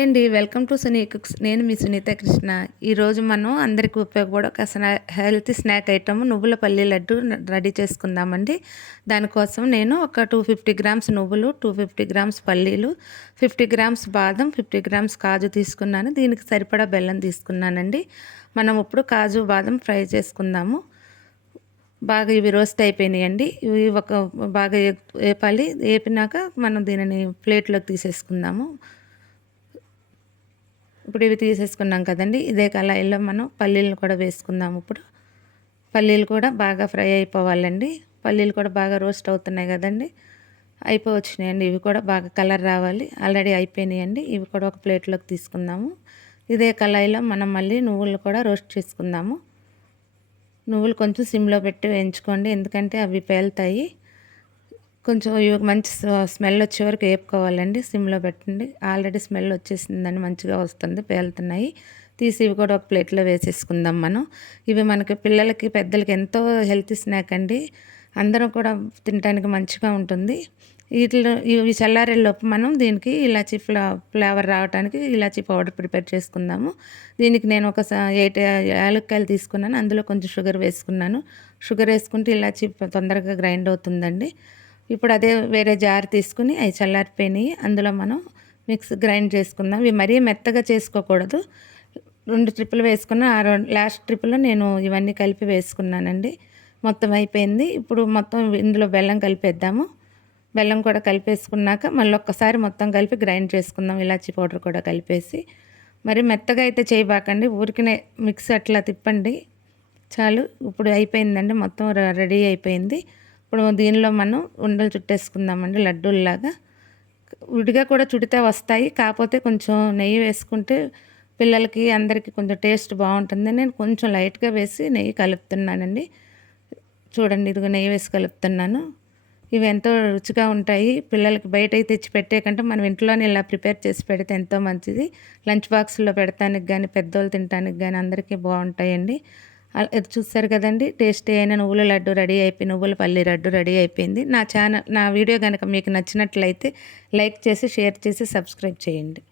Hi అండి. Welcome to Suni cooks. నేను మీ సునీత కృష్ణ. ఈరోజు మనం అందరికి ఉపయోగపడే ఒక హెల్తీ స్నాక్ ఐటమ్ నువ్వుల పల్లి లడ్డు రెడీ చేసుకుందామండి. దానికోసం నేను ఒక 250 గ్రామ్స్ నువ్వులు, 250 గ్రామ్స్ పల్లీలు, 50 గ్రామ్స్ బాదం, 50 గ్రామ్స్ కాజు తీసుకున్నాను. దీనికి సరిపడా బెల్లం తీసుకున్నానండి. మనం ఇప్పుడు కాజు బాదం ఫ్రై చేసుకుందాము. బాగా ఇవి రోస్ట్ అయిపోయినాయండి. ఇవి బాగా వేపాలి. వేపినాక మనం దీనిని ప్లేట్లోకి తీసేసుకుందాము. ఇప్పుడు ఇవి తీసేసుకున్నాం కదండి. ఇదే కళాయిలో మనం పల్లీలను కూడా వేసుకుందాము. ఇప్పుడు పల్లీలు కూడా బాగా ఫ్రై అయిపోవాలండి. పల్లీలు కూడా బాగా రోస్ట్ అవుతున్నాయి కదండి. అయిపోవచ్చినాయండి. ఇవి కూడా బాగా కలర్ రావాలి. ఆల్రెడీ అయిపోయినాయండి. ఇవి కూడా ఒక ప్లేట్లోకి తీసుకుందాము. ఇదే కళాయిలో మనం మళ్ళీ నువ్వులు కూడా రోస్ట్ చేసుకుందాము. నువ్వులు కొంచెం సిమ్లో పెట్టి వేయించుకోండి, ఎందుకంటే అవి పేలుతాయి. కొంచెం ఇవి మంచి స్మెల్ వచ్చే వరకు వేపుకోవాలండి. సిమ్లో పెట్టండి. ఆల్రెడీ స్మెల్ వచ్చేసిందని మంచిగా వస్తుంది, పేలుతున్నాయి. తీసి ఇవి కూడా ఒక ప్లేట్లో వేసేసుకుందాం మనం. ఇవి మనకి పిల్లలకి పెద్దలకి ఎంతో హెల్తీ స్నాక్ అండి. అందరం కూడా తినడానికి మంచిగా ఉంటుంది. వీటిలో ఇవి చల్లారేలోపు మనం దీనికి ఇలాచీ ఫ్లేవర్ రావడానికి ఇలాచీ పౌడర్ ప్రిపేర్ చేసుకుందాము. దీనికి నేను ఒక 8 యాలక్కాయలు తీసుకున్నాను. అందులో కొంచెం షుగర్ వేసుకున్నాను. షుగర్ వేసుకుంటే ఇలాచీ తొందరగా గ్రైండ్ అవుతుందండి. ఇప్పుడు అదే వేరే జార్ తీసుకుని అవి చల్లారిపోయినాయి. అందులో మనం గ్రైండ్ చేసుకుందాం. ఇవి మరీ మెత్తగా చేసుకోకూడదు. 2 ట్రిప్పులు వేసుకున్న. లాస్ట్ ట్రిప్పులో నేను ఇవన్నీ కలిపి వేసుకున్నానండి. మొత్తం అయిపోయింది. ఇప్పుడు మొత్తం ఇందులో బెల్లం కలిపేద్దాము. బెల్లం కూడా కలిపేసుకున్నాక మళ్ళీ ఒక్కసారి మొత్తం కలిపి గ్రైండ్ చేసుకుందాం. ఇలాచీ పౌడర్ కూడా కలిపేసి. మరి మెత్తగా అయితే చేయబాకండి, ఊరికనే మిక్స్ అట్లా తిప్పండి చాలు. ఇప్పుడు అయిపోయిందండి, మొత్తం రెడీ అయిపోయింది. ఇప్పుడు దీనిలో మనం ఉండలు చుట్టేసుకుందామండి, లడ్డూల్లాగా. విడిగా కూడా చుడితే వస్తాయి, కాకపోతే కొంచెం నెయ్యి వేసుకుంటే పిల్లలకి అందరికీ కొంచెం టేస్ట్ బాగుంటుంది. నేను కొంచెం లైట్గా వేసి నెయ్యి కలుపుతున్నానండి. చూడండి, ఇదిగో నెయ్యి వేసి కలుపుతున్నాను. ఇవి ఎంతో రుచిగా ఉంటాయి. పిల్లలకి బయట తెచ్చి పెట్టే కంటే మనం ఇంట్లోనే ఇలా ప్రిపేర్ చేసి పెడితే ఎంతో మంచిది. లంచ్ బాక్స్లో పెడతానికి కానీ, పెద్దోళ్ళు తినడానికి కానీ అందరికీ బాగుంటాయండి. ఇది చూస్తారు కదండి, టేస్టీ అయిన నువ్వుల లడ్డు రెడీ అయిపోయి, నువ్వుల పల్లి లడ్డు రెడీ అయిపోయింది. నా వీడియో కనుక మీకు నచ్చినట్లయితే లైక్ చేసి, షేర్ చేసి, సబ్స్క్రైబ్ చేయండి.